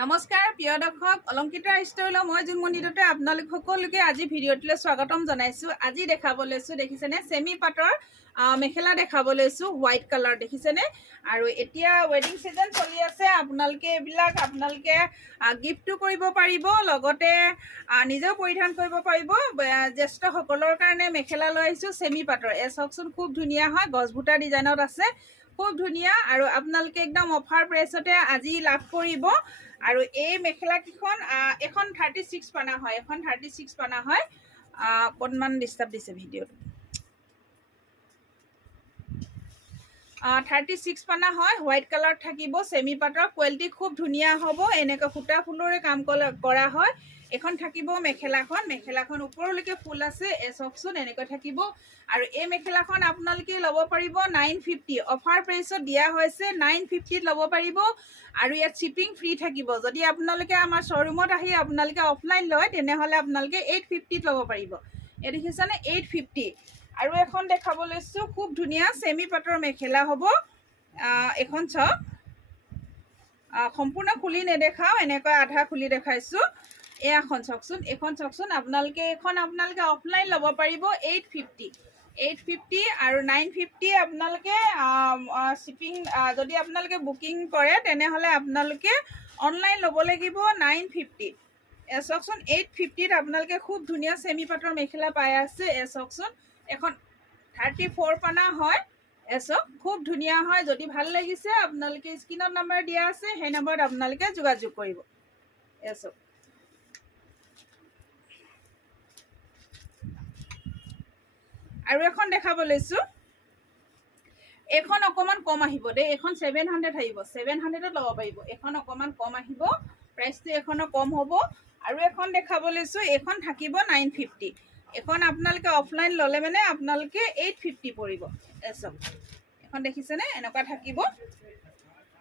নমস্কাৰ প্ৰিয় দৰ্শক অলংকিতা ষ্টাইলৰ মই জুনমণি দত্তই আপোনালোক সকলোকে আজি ভিডিঅ'টোলৈ স্বাগতম জনাইছোঁ। আজি দেখাব লৈছোঁ দেখিছেনে চেমি পাটৰ মেখেলা দেখাব লৈছোঁ হোৱাইট কালাৰ দেখিছেনে। আৰু এতিয়া ৱেডিং ছিজন চলি আছে, আপোনালোকে এইবিলাক আপোনালোকে গিফ্টটো কৰিব পাৰিব, লগতে নিজেও পৰিধান কৰিব পাৰিব। জ্যেষ্ঠসকলৰ কাৰণে মেখেলা লৈ আহিছোঁ চেমি পাটৰ। চাওকচোন খুব ধুনীয়া হয়, গছবুটা ডিজাইনত আছে, খুব ধুনীয়া। আৰু আপোনালোকে একদম অফাৰ প্ৰাইচতে আজি লাভ কৰিব। আৰু এই মেখেলাকেইখন এখন 36 পানা হয়, এখন 36 পানা হয়। অকণমান ডিষ্টাৰ্ব দিছে ভিডিঅ'টো। 36 পানা হয়, হোৱাইট কালাৰ থাকিব, চেমি পাটৰ কোৱালিটি খুব ধুনীয়া হ'ব। এনেকৈ সূতা ফুলৰে কাম কৰা হয়। এখন থাকিব মেখেলাখন ওপৰলৈকে ফুল আছে, চাওকচোন এনেকৈ থাকিব। আৰু এই মেখেলাখন আপোনালোকে ল'ব পাৰিব 950, অফাৰ প্ৰাইচত দিয়া হৈছে 950ত ল'ব পাৰিব। আৰু ইয়াত শ্বিপিং ফ্ৰী থাকিব। যদি আপোনালোকে আমাৰ শ্ব'ৰুমত আহি আপোনালোকে অফলাইন লয় তেনেহ'লে আপোনালোকে 850ত ল'ব পাৰিব। এই দেখিছেনে 850। আৰু এখন দেখাব লৈছোঁ খুব ধুনীয়া চেমি পাটৰ মেখেলা হ'ব। এখন চাওক, সম্পূৰ্ণ খুলি নেদেখাওঁ, এনেকৈ আধা খুলি দেখাইছোঁ। এখন চাওকচোন, আপোনালোকে অফলাইন ল'ব পাৰিব 850 আৰু 950 আপোনালোকে শ্বিপিং। যদি আপোনালোকে বুকিং কৰে তেনেহ'লে আপোনালোকে অনলাইন ল'ব লাগিব 950। চাওকচোন 850ত আপোনালোকে খুব ধুনীয়া চেমি পাটৰ মেখেলা পাই আছে। চাওকচোন এখন 34 পানা হয়, চাওক খুব ধুনীয়া হয়। যদি ভাল লাগিছে আপোনালোকে স্ক্ৰীনত নাম্বাৰ দিয়া আছে, সেই নম্বৰত আপোনালোকে যোগাযোগ কৰিব। চাওক আৰু এখন দেখাব লৈছোঁ, এইখন অকণমান কম আহিব দেই, এইখন 700 আহিব, 700ত ল'ব পাৰিব। এইখন অকণমান কম আহিব, প্ৰাইচটো এইখনৰ কম হ'ব। আৰু এখন দেখাব লৈছোঁ, এইখন থাকিব 950। এখন আপোনালোকে অফলাইন ল'লে মানে আপোনালোকে 850 পৰিব। চাওক এখন দেখিছেনে, এনেকুৱা থাকিব,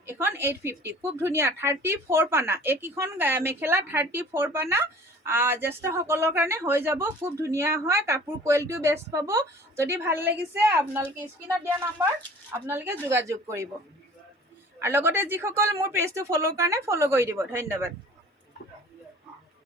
এখন 850, খুব ধুনীয়া 34 পানা। এইকেইখন মেখেলা 34 পানা, জ্যেষ্ঠসকলৰ কাৰণে হৈ যাব, খুব ধুনীয়া হয়, কাপোৰ কোৱালিটিও বেষ্ট পাব। যদি ভাল লাগিছে আপোনালোকে স্ক্ৰীনত দিয়া নাম্বাৰ আপোনালোকে যোগাযোগ কৰিব। আৰু লগতে যিসকল মোৰ পেজটো ফ'ল' কাৰণে ফ'ল' কৰি দিব। ধন্যবাদ।